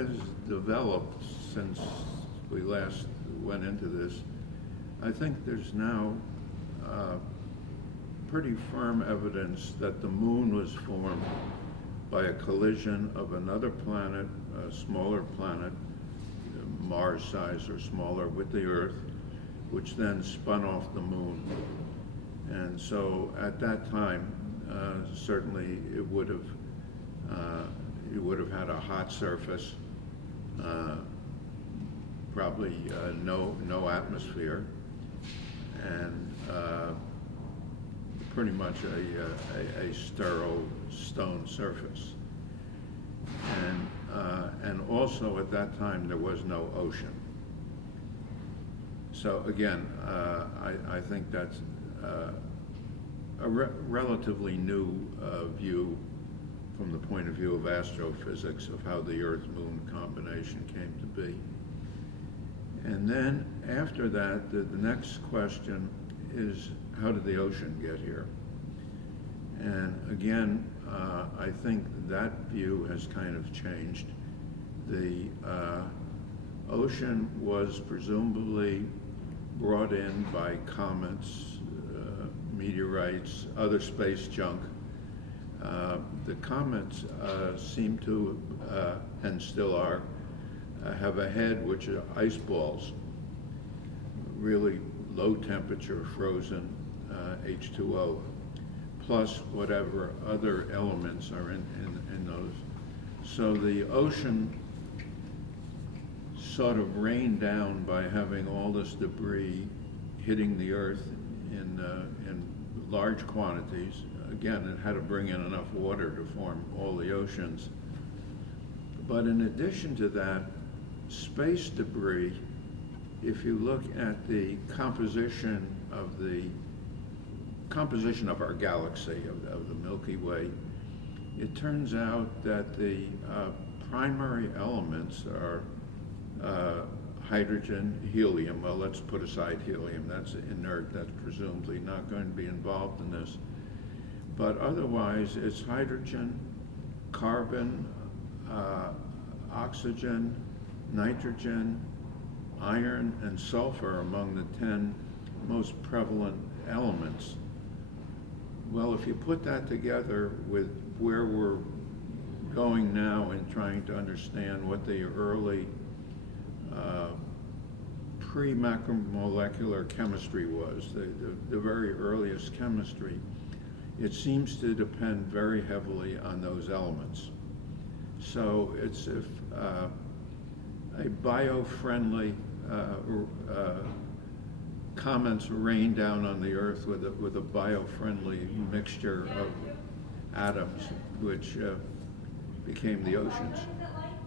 has developed since we last went into this. I think there's now pretty firm evidence that the moon was formed by a collision of another planet, a smaller planet, Mars size or smaller, with the Earth, which then spun off the moon. And so at that time, certainly it would have had a hot surface, probably no atmosphere, and pretty much a sterile stone surface. And also at that time there was no ocean. So again, I think that's a relatively new view from the point of view of astrophysics of how the Earth-Moon combination came to be. And then after that, the next question is, how did the ocean get here? And again, I think that view has kind of changed. The ocean was presumably brought in by comets, meteorites, other space junk. The comets seem to, and still are, have a head which are ice balls, really low temperature frozen H2O, plus whatever other elements are in those. So the ocean sort of rained down by having all this debris hitting the Earth in large quantities. Again, it had to bring in enough water to form all the oceans. But in addition to that, space debris, if you look at the composition of our galaxy, of the Milky Way, it turns out that the primary elements are hydrogen, helium. Well, let's put aside helium. That's inert. That's presumably not going to be involved in this. But otherwise, it's hydrogen, carbon, oxygen, nitrogen, iron, and sulfur among the 10 most prevalent elements. Well, if you put that together with where we're going now in trying to understand what the early pre-macromolecular chemistry was, the very earliest chemistry, it seems to depend very heavily on those elements. So it's if a bio-friendly comets rain down on the Earth with a bio-friendly mixture of atoms, which became the oceans.